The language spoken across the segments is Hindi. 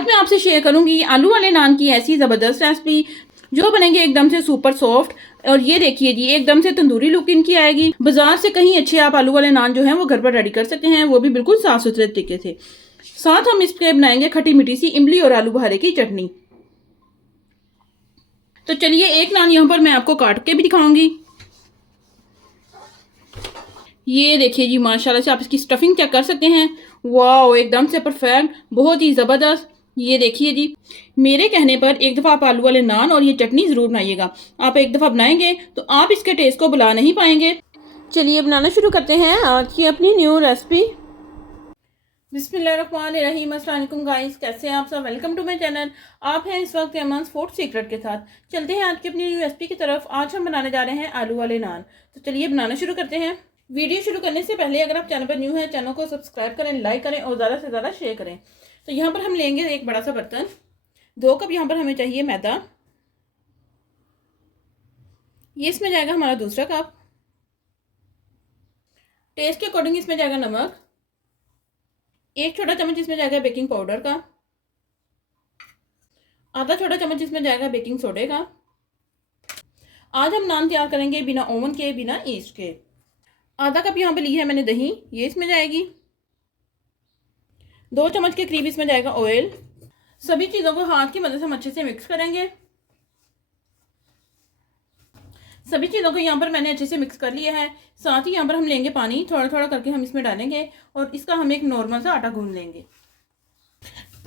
आज मैं आपसे शेयर करूंगी आलू वाले नान की ऐसी ज़बरदस्त रेसिपी जो बनेंगे एकदम से सुपर सॉफ्ट। और ये देखिए जी, एकदम से तंदूरी लुक इनकी आएगी। बाजार से कहीं अच्छे आप आलू वाले नान जो हैं वो घर पर रेडी कर सकते हैं, वो भी बिल्कुल साफ सुथरे तरीके से। साथ हम इसके बनाएंगे खट्टी मीठी सी इमली और आलू बुखारे की चटनी। तो चलिए एक नान यहाँ पर मैं आपको काट के भी दिखाऊंगी। ये देखिए जी, माशाल्लाह से आप इसकी स्टफिंग चेक कर सकते हैं। वाह, एकदम से परफेक्ट, बहुत ही ज़बरदस्त। ये देखिए जी, मेरे कहने पर एक दफ़ा आप आलू वाले नान और ये चटनी ज़रूर बनाइएगा। आप एक दफ़ा बनाएंगे तो आप इसके टेस्ट को भुला नहीं पाएंगे। चलिए बनाना शुरू करते हैं आज की अपनी न्यू रेसिपी। बिस्मिल्लाहिर्रहमानिर्रहीम। अस्सलाम वालेकुम गाइस, कैसे हैं आप सब? Welcome to my channel. आप हैं इस वक्त एमन्स फूड सीक्रेट के साथ। चलते हैं आज की अपनी न्यू रेसिपी की तरफ। आज हम बनाने जा रहे हैं आलू वाले नान। तो चलिए बनाना शुरू करते हैं। वीडियो शुरू करने से पहले अगर आप चैनल पर न्यू हैं, चैनल को सब्सक्राइब करें, लाइक करें और ज़्यादा से ज़्यादा शेयर करें। तो यहाँ पर हम लेंगे एक बड़ा सा बर्तन। 2 कप यहाँ पर हमें चाहिए मैदा। ये इसमें जाएगा हमारा दूसरा कप। टेस्ट के अकॉर्डिंग इसमें जाएगा नमक। 1 छोटा चम्मच इसमें जाएगा बेकिंग पाउडर का। आधा छोटा चम्मच इसमें जाएगा बेकिंग सोडे का। आज हम नान तैयार करेंगे बिना ओवन के, बिना ईस्ट के। आधा कप यहाँ पे ली है मैंने दही, ये इसमें जाएगी। 2 चम्मच के करीब इसमें जाएगा ऑयल। सभी चीज़ों को हाथ की मदद से हम अच्छे से मिक्स करेंगे। सभी चीज़ों को यहाँ पर मैंने अच्छे से मिक्स कर लिया है। साथ ही यहाँ पर हम लेंगे पानी, थोड़ा थोड़ा करके हम इसमें डालेंगे और इसका हम एक नॉर्मल सा आटा गूंद लेंगे।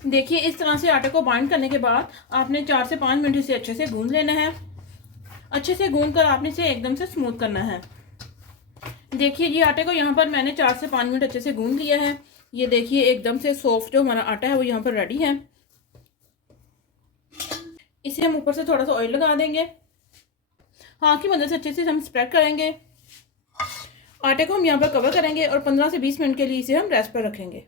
देखिए, इस तरह से आटे को बाइंड करने के बाद आपने 4 से 5 मिनट इसे अच्छे से गूंद लेना है। अच्छे से गूंद कर आपने इसे एकदम से स्मूथ करना है। देखिए जी, आटे को यहाँ पर मैंने 4 से 5 मिनट अच्छे से गूंद लिया है। ये देखिए, एकदम से सॉफ्ट जो हमारा आटा है वो यहाँ पर रेडी है। इसे हम ऊपर से थोड़ा सा ऑयल लगा देंगे। हाथ की मदद से अच्छे से हम स्प्रेड करेंगे। आटे को हम यहाँ पर कवर करेंगे और 15 से 20 मिनट के लिए इसे हम रेस्ट पर रखेंगे।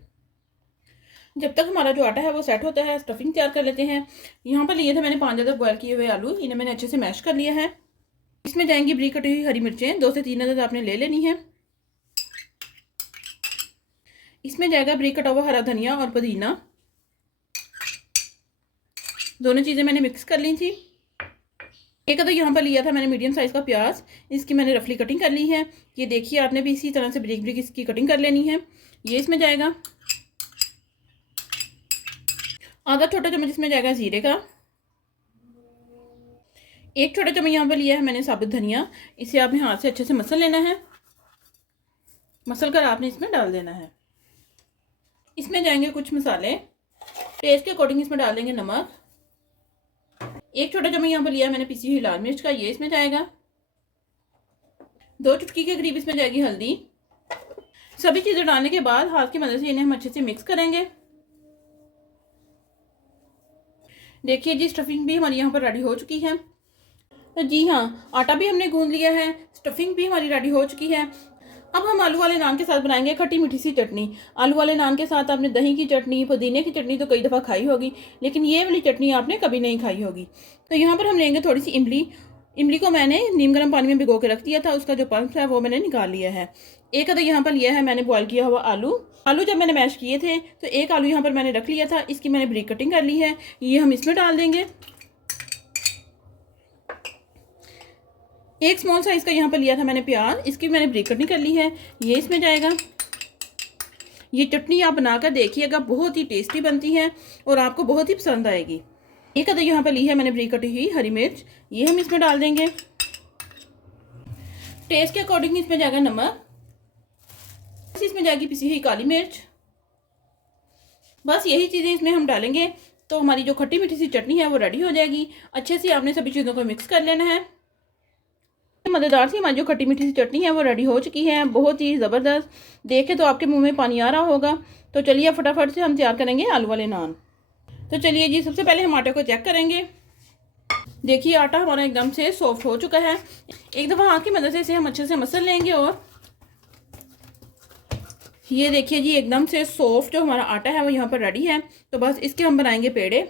जब तक हमारा जो आटा है वो सेट होता है, स्टफिंग तैयार कर लेते हैं। यहाँ पर लिए थे मैंने 5 ज़्यादा बॉयल किए हुए आलू, इन्हें मैंने अच्छे से मैश कर लिया है। इसमें जाएंगी बारीक कटी हुई हरी मिर्चें, 2 से 3 अदद आपने ले लेनी है। इसमें जाएगा बारीक कटा हुआ हरा धनिया और पुदीना। दोनों चीज़ें मैंने मिक्स कर ली थी। एक अदद यहाँ पर लिया था मैंने मीडियम साइज़ का प्याज, इसकी मैंने रफली कटिंग कर ली है। ये देखिए, आपने भी इसी तरह से बारीक बारीक इसकी कटिंग कर लेनी है। ये इसमें जाएगा। आधा छोटा चम्मच इसमें जाएगा जीरे का। 1 छोटा चम्मच यहाँ पर लिया है मैंने साबुत धनिया। इसे आपने हाथ से अच्छे से मसल लेना है। मसल कर आपने इसमें डाल देना है। इसमें जाएंगे कुछ मसाले। टेस्ट के अकॉर्डिंग इसमें डाल देंगे नमक। 1 छोटा चम्मच यहाँ पर लिया है मैंने पिसी हुई लाल मिर्च का, ये इसमें जाएगा। 2 चुटकी के करीब इसमें जाएगी हल्दी। सभी चीज़ें डालने के बाद हाथ की मदद से इन्हें हम अच्छे से मिक्स करेंगे। देखिए जी, स्टफिंग भी हमारी यहाँ पर रेडी हो चुकी है। तो जी हाँ, आटा भी हमने गूंद लिया है, स्टफिंग भी हमारी रेडी हो चुकी है। अब हम आलू वाले नान के साथ बनाएंगे खट्टी मीठी सी चटनी। आलू वाले नान के साथ आपने दही की चटनी, पुदीने की चटनी तो कई दफ़ा खाई होगी, लेकिन ये वाली चटनी आपने कभी नहीं खाई होगी। तो यहाँ पर हम लेंगे थोड़ी सी इमली। इमली को मैंने नीम गर्म पानी में भिगो के रख दिया था, उसका जो पल्प है वो मैंने निकाल लिया है। एक अदर यहाँ पर लिया है मैंने बॉयल किया हुआ आलू। आलू जब मैंने मैश किए थे तो एक आलू यहाँ पर मैंने रख लिया था, इसकी मैंने बारीक कटिंग कर ली है। ये हम इसमें डाल देंगे। एक स्मॉल साइज़ का यहाँ पर लिया था मैंने प्याज, इसकी मैंने बारीक कटिंग कर ली है। ये इसमें जाएगा। ये चटनी आप बनाकर देखिएगा, बहुत ही टेस्टी बनती है और आपको बहुत ही पसंद आएगी। एक अदर यहाँ पर ली है मैंने बारीक कटी हुई हरी मिर्च, ये हम इसमें डाल देंगे। टेस्ट के अकॉर्डिंग इसमें जाएगा नमक। इसमें जाएगी पिसी हुई काली मिर्च। बस यही चीज़ें इसमें हम डालेंगे तो हमारी जो खट्टी मीठी सी चटनी है वो रेडी हो जाएगी। अच्छे से आपने सभी चीज़ों को मिक्स कर लेना है। मज़ेदार सी हमारी जो खट्टी मीठी सी चटनी है वो रेडी हो चुकी है, बहुत ही ज़बरदस्त। देखे तो आपके मुंह में पानी आ रहा होगा। तो चलिए फटाफट से हम तैयार करेंगे आलू वाले नान। तो चलिए जी, सबसे पहले हम आटे को चेक करेंगे। देखिए, आटा हमारा एकदम से सॉफ्ट हो चुका है। एक दफ़ा हाथ की मदद से इसे हम अच्छे से मसल लेंगे और ये देखिए जी, एकदम से सॉफ्ट जो हमारा आटा है वो यहाँ पर रेडी है। तो बस इसके हम बनाएंगे पेड़े।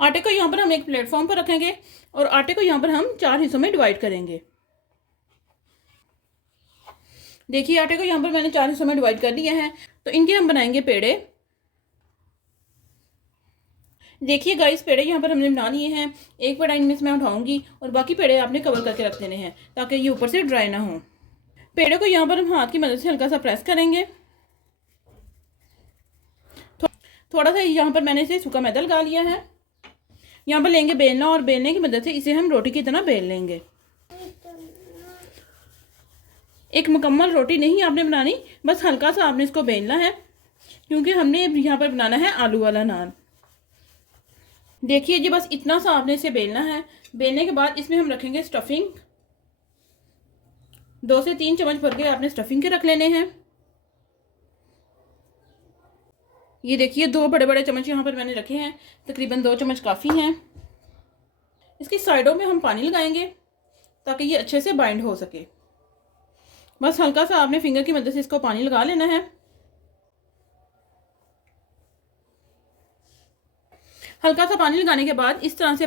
आटे को यहाँ पर हम एक प्लेटफॉर्म पर रखेंगे और आटे को यहाँ पर हम 4 हिस्सों में डिवाइड करेंगे। देखिए, आटे को यहाँ पर मैंने 4 हिस्सों में डिवाइड कर लिया है। तो इनके हम बनाएंगे पेड़े। देखिए गाइस, पेड़े यहाँ पर हमने बना लिए हैं। एक पेड़ा इनमें से मैं उठाऊंगी और बाकी पेड़े आपने कवर करके रख देने हैं ताकि ये ऊपर से ड्राई ना हो। पेड़े को यहाँ पर हम हाथ की मदद से हल्का सा प्रेस करेंगे। थोड़ा सा यहाँ पर मैंने इसे सूखा मैदा लगा लिया है। यहाँ पर लेंगे बेलना और बेलने की मदद से इसे हम रोटी की तरह बेल लेंगे। एक मुकम्मल रोटी नहीं आपने बनानी, बस हल्का सा आपने इसको बेलना है क्योंकि हमने यहाँ पर बनाना है आलू वाला नान। देखिए जी, बस इतना सा आपने इसे बेलना है। बेलने के बाद इसमें हम रखेंगे स्टफिंग। 2 से 3 चम्मच भर के आपने स्टफिंग के रख लेने हैं। ये देखिए 2 बड़े बड़े चम्मच यहाँ पर मैंने रखे हैं, तकरीबन 2 चम्मच काफ़ी हैं। इसकी साइडों में हम पानी लगाएंगे ताकि ये अच्छे से बाइंड हो सके। बस हल्का सा आपने फिंगर की मदद से इसको पानी लगा लेना है। हल्का सा पानी लगाने के बाद इस तरह से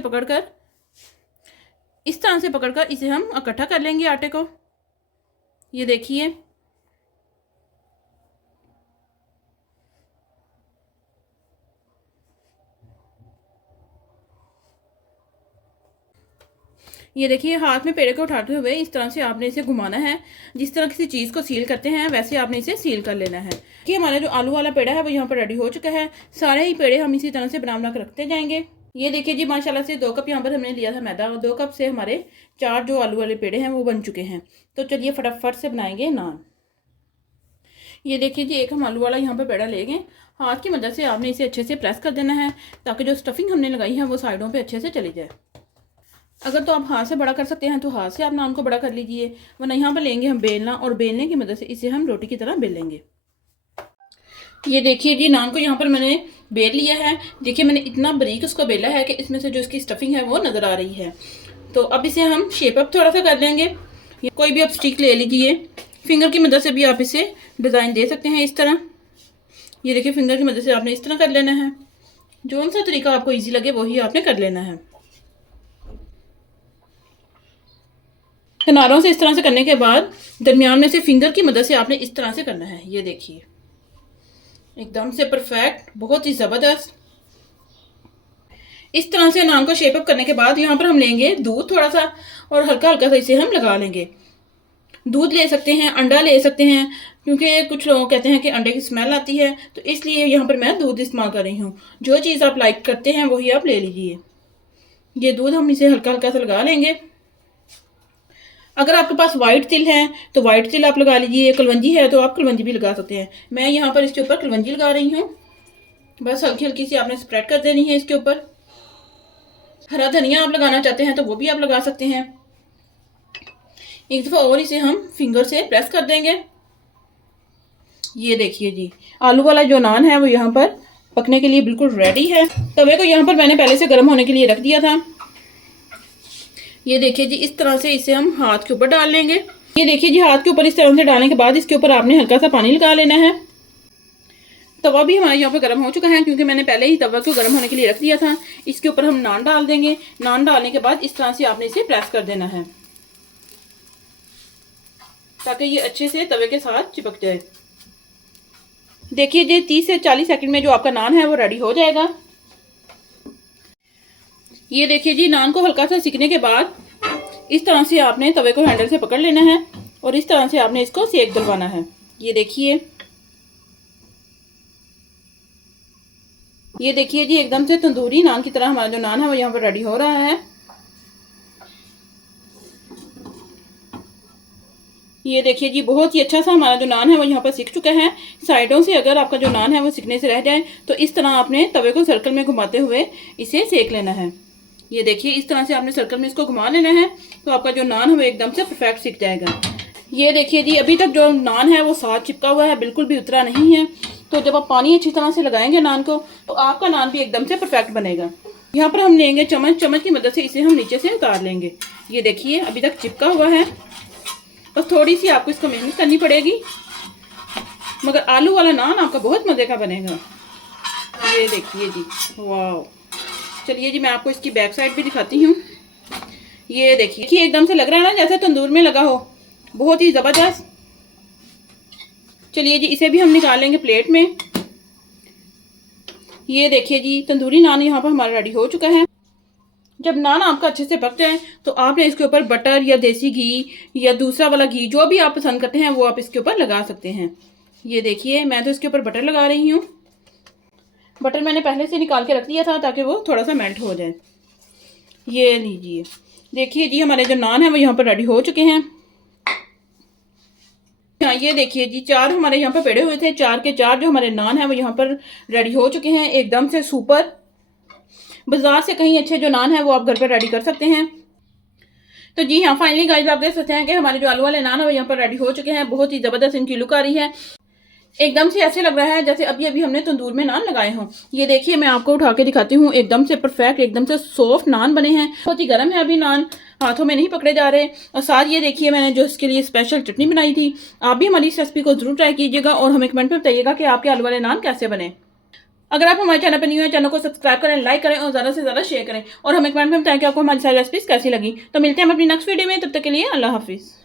पकड़कर इसे हम इकट्ठा कर लेंगे आटे को। ये देखिए, हाथ में पेड़े को उठाते हुए इस तरह से आपने इसे घुमाना है। जिस तरह किसी चीज़ को सील करते हैं वैसे आपने इसे सील कर लेना है कि हमारा जो आलू वाला पेड़ा है वो यहाँ पर रेडी हो चुका है। सारे ही पेड़े हम इसी तरह से बना कर रखते जाएंगे। ये देखिए जी, माशाल्लाह से 2 कप यहाँ पर हमने लिया था मैदा और 2 कप से हमारे 4 जो आलू वाले पेड़े हैं वो बन चुके हैं। तो चलिए फटाफट से बनाएंगे नान। ये देखिए जी, एक हम आलू वाला यहाँ पर पेड़ा लेंगे। हाथ की मदद से आपने इसे अच्छे से प्रेस कर देना है ताकि जो स्टफिंग हमने लगाई है वो साइडों पे अच्छे से चली जाए। अगर तो आप हाथ से बड़ा कर सकते हैं तो हाथ से आप नान को बड़ा कर लीजिए, वरना यहाँ पर लेंगे हम बेलना और बेलने की मदद से इसे हम रोटी की तरह बेल लेंगे। ये देखिए जी, नान को यहाँ पर मैंने बेल लिया है। देखिए मैंने इतना बारीक उसको बेला है कि इसमें से जो इसकी स्टफिंग है वो नज़र आ रही है। तो अब इसे हम शेप अप थोड़ा सा कर लेंगे। कोई भी आप स्टिक ले लीजिए, फिंगर की मदद से भी आप इसे डिज़ाइन दे सकते हैं इस तरह। ये देखिए, फिंगर की मदद से आपने इस तरह कर लेना है। जो सा तरीका आपको ईजी लगे वही आपने कर लेना है। किनारों से इस तरह से करने के बाद दरमियान में से फिंगर की मदद से आपने इस तरह से करना है। ये देखिए, एकदम से परफेक्ट, बहुत ही ज़बरदस्त। इस तरह से नान को शेप अप करने के बाद यहाँ पर हम लेंगे दूध थोड़ा सा और हल्का हल्का सा इसे हम लगा लेंगे। दूध ले सकते हैं, अंडा ले सकते हैं, क्योंकि कुछ लोग कहते हैं कि अंडे की स्मेल आती है, तो इसलिए यहाँ पर मैं दूध इस्तेमाल कर रही हूँ। जो चीज़ आप लाइक करते हैं वही आप ले लीजिए। ये दूध हम इसे हल्का हल्का सा लगा लेंगे। अगर आपके पास वाइट तिल है तो वाइट तिल आप लगा लीजिए, कलवंजी है तो आप कलवंजी भी लगा सकते हैं। मैं यहाँ पर इसके ऊपर कलवंजी लगा रही हूँ। बस हल्की हल्की सी आपने स्प्रेड कर देनी है इसके ऊपर। हरा धनिया आप लगाना चाहते हैं तो वो भी आप लगा सकते हैं। एक दफ़ा और इसे हम फिंगर से प्रेस कर देंगे। ये देखिए जी, आलू वाला जो नान है वो यहाँ पर पकने के लिए बिल्कुल रेडी है। तवे को यहाँ पर मैंने पहले से गर्म होने के लिए रख दिया था। ये देखिए जी, इस तरह से इसे हम हाथ के ऊपर डाल लेंगे। ये देखिए जी, हाथ के ऊपर इस तरह से डालने के बाद इसके ऊपर आपने हल्का सा पानी लगा लेना है। तवा भी हमारे यहाँ पे गर्म हो चुका है क्योंकि मैंने पहले ही तवा को गर्म होने के लिए रख दिया था। इसके ऊपर हम नान डाल देंगे। नान डालने के बाद इस तरह से आपने इसे प्रेस कर देना है ताकि ये अच्छे से तवे के साथ चिपक जाए। देखिए जी, 30 से 40 सेकंड में जो आपका नान है वो रेडी हो जाएगा। ये देखिए जी, नान को हल्का सा सिकने के बाद इस तरह से आपने तवे को हैंडल से पकड़ लेना है और इस तरह से आपने इसको सेक दिलवाना है। ये देखिए जी, एकदम से तंदूरी नान की तरह हमारा जो नान है वो यहाँ पर रेडी हो रहा है। ये देखिए जी, बहुत ही अच्छा सा हमारा जो नान है वो यहाँ पर सिक चुका है। साइडों से अगर आपका जो नान है वो सिकने से रह जाए तो इस तरह आपने तवे को सर्कल में घुमाते हुए इसे सेक लेना है। ये देखिए, इस तरह से आपने सर्कल में इसको घुमा लेना है तो आपका जो नान है वो एकदम से परफेक्ट सिक जाएगा। ये देखिए जी, अभी तक जो नान है वो साथ चिपका हुआ है, बिल्कुल भी उतरा नहीं है। तो जब आप पानी अच्छी तरह से लगाएंगे नान को तो आपका नान भी एकदम से परफेक्ट बनेगा। यहाँ पर हम लेंगे चम्मच की मदद से इसे हम नीचे से उतार लेंगे। ये देखिए, अभी तक चिपका हुआ है, बस थोड़ी सी आपको इसको मेहनत करनी पड़ेगी, मगर आलू वाला नान आपका बहुत मज़े का बनेगा। ये देखिए जी, वाह। चलिए जी, मैं आपको इसकी बैक साइड भी दिखाती हूँ। ये देखिए, एकदम से लग रहा है ना जैसे तंदूर में लगा हो, बहुत ही ज़बरदस्त। चलिए जी, इसे भी हम निकाल लेंगे प्लेट में। ये देखिए जी, तंदूरी नान यहाँ पर हमारा रेडी हो चुका है। जब नान आपका अच्छे से पक जाए तो आपने इसके ऊपर बटर या देसी घी या दूसरा वाला घी जो भी आप पसंद करते हैं वो आप इसके ऊपर लगा सकते हैं। ये देखिए, मैं तो इसके ऊपर बटर लगा रही हूँ। बटर मैंने पहले से निकाल के रख दिया था ताकि वो थोड़ा सा मेल्ट हो जाए। ये लीजिए, देखिए जी, हमारे जो नान है वो यहाँ पर रेडी हो चुके हैं। हाँ, ये देखिए जी, 4 हमारे यहाँ पर पेड़े हुए थे, 4 के 4 जो हमारे नान हैं वो यहाँ पर रेडी हो चुके हैं, एकदम से सुपर। बाजार से कहीं अच्छे जो नान है वो आप घर पर रेडी कर सकते हैं। तो जी हाँ, फाइनली गाइस आप देख सकते हैं कि हमारे जो आलू वाले नान है वो यहाँ पर रेडी हो चुके हैं। बहुत ही ज़बरदस्त इनकी लुक आ रही है, एकदम से ऐसे लग रहा है जैसे अभी अभी हमने तंदूर में नान लगाए हों। ये देखिए, मैं आपको उठा के दिखाती हूँ, एकदम से परफेक्ट, एकदम से सॉफ्ट नान बने हैं। बहुत ही गर्म है अभी नान, हाथों में नहीं पकड़े जा रहे। और साथ ये देखिए, मैंने जो इसके लिए स्पेशल चटनी बनाई थी। आप भी हमारी इस रेसिपी को जरूर ट्राई कीजिएगा और हमें कमेंट में बताइएगा कि आपके आलू वाले नान कैसे बने। अगर आप हमारे चैनल पर न्यू है, चैनल को सब्सक्राइब करें, लाइक करें और ज़्यादा से ज़्यादा शेयर करें और हमें कमेंट में बताएं कि आपको हमारी सारी रेसिपीज कैसी लगी। तो मिलते हैं हम अपनी नेक्स्ट वीडियो में, तब तक के लिए अल्लाह हाफिज़।